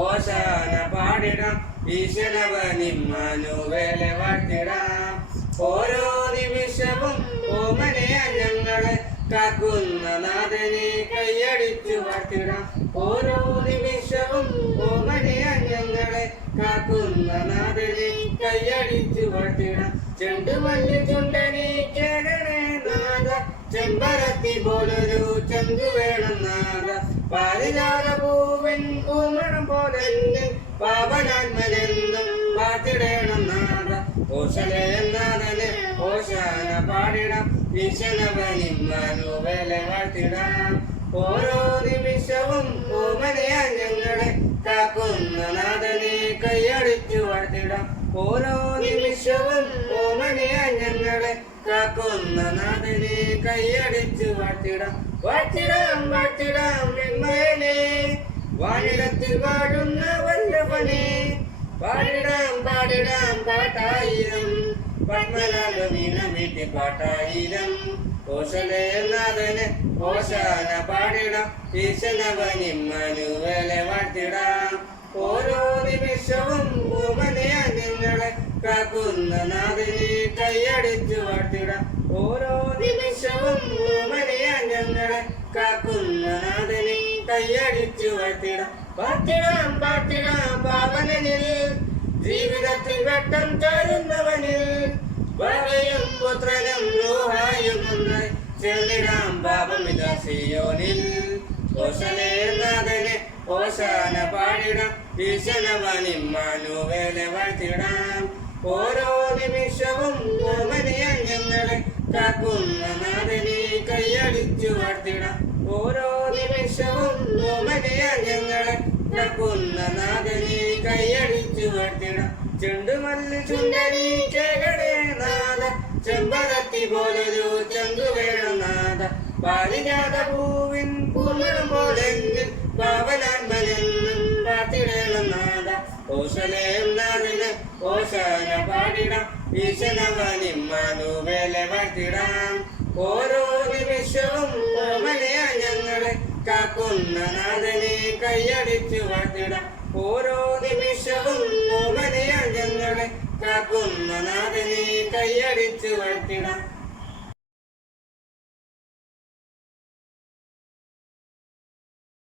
ഓശാന പാടിടാം ഈശ്വരവനിമ്മാനുവേലെ വാഴ്ത്തിടാം. ഓരോ നിമിഷവും ഓമനയ ഞങ്ങളെ കാക്കുന്ന നാഥനെ കൈയടിച്ചു വാഴ്ത്തിടാം. ഓരോ നിമിഷവും ഓമനയ ഞങ്ങളെ കാക്കുന്ന നാഥനെ കൈയടിച്ചു വാഴ്ത്തിടാം. ചെണ്ടുമല്ലി ചുണ്ടനി കേടണേ നാഥ, ചെമ്പരത്തി പോലൊരു ചങ്കു വേണം നാഥ. പാരിജാത പൂവിൻ പൂമണം പോലെ പാവനാത്മനെന്നും പാത്തിടേണം നാഥ. ഓശലേ നാഥനെ ഓശാന പാടിടാം ഈശ്വരവനിമ്മാനുവേലെ വാഴ്ത്തിടാം. ഓരോ നിമിഷവും ഓമനയ ഞങ്ങളെ കാക്കുന്ന നാഥനെ കൈയടിച്ചു വാഴ്ത്തിടാം. ഓരോ നിമിഷവും ഓമനയ ഞങ്ങളെ കാക്കുന്ന നാഥനെ കൈയടിച്ചു വാഴ്ത്തിടാം. വാഴ്ത്തിടാം വാഴ്ത്തിടാം നിന്മയനെ, വാനിടത്തിൽ വാഴുന്ന വല്ലഭനെ. പാടിടാം പാടിടാം പാട്ടായിരം, പത്മനാഭ വീണ വീട്ടി പാട്ടായിരം. ഓശലേ നാഥനെ ഓശാന പാടിടാം ഈശ്വരവനിമ്മാനുവേലെ വാഴ്ത്തിടാം. ഓരോ നിമിഷവും ഓമനയ ഞങ്ങളെ കാക്കുന്ന നാഥനെ കൈയടിച്ചു വാഴ്ത്തിടാം. ഓരോ നിമിഷവും ഓമനയ ഞങ്ങളെ കാക്കുന്ന നാഥനെ കൈയടിച്ചു വാഴ്ത്തിടാം. പാർത്തിടാം പാർത്തിടാം പാവനനിൽ, ജീവിതത്തിൽ വെട്ടം തരുന്നവനിൽ. ഭാര്യയും പുത്രനും റൂഹായും ഒന്നായി ചേർന്നിടാം പാപമിത സിയോനിൽ. ഓശലേ നാഥനെ ഓശാന പാടിടാം ഈശ്വരവനിമ്മാനുവേലെ വാഴ്ത്തിടാം. ഓരോ നിമിഷവും ഓമനയ ഞങ്ങളെ കാക്കുന്ന നാഥനെ കൈയടിച്ചു വാഴ്ത്തിടാം. ഓരോ നിമിഷവും ഓമനയ ഞങ്ങളെ കാക്കുന്ന നാഥനെ കൈയടിച്ചു വാഴ്ത്തിടാം. ചെണ്ടുമല്ലി ചുണ്ടനി കേകടേ നാഥ, ചെമ്പരത്തി പോലൊരു ചങ്കു വേണം നാഥ. പാരിജാത പൂവിൻ പൂമണം പോലെങ്കിൽ പാവനാത്മനെന്നും പാത്തിടേണം നാഥ. ഓശലേ നാഥനെ ഓശാന പാടിടാം ഈശ്വരവനിമ്മാനുവേലെ വാഴ്ത്തിടാം. ഓരോ നിമിഷവും ഓമനയ ഞങ്ങളെ കാക്കുന്ന നാഥനെ കൈയടിച്ചു വാഴ്ത്തിടാം. ഓരോ നിമിഷവും ഓമനയ ഞങ്ങളെ കാക്കുന്ന നാഥനെ കൈയടിച്ചു വാഴ്ത്തിടാം.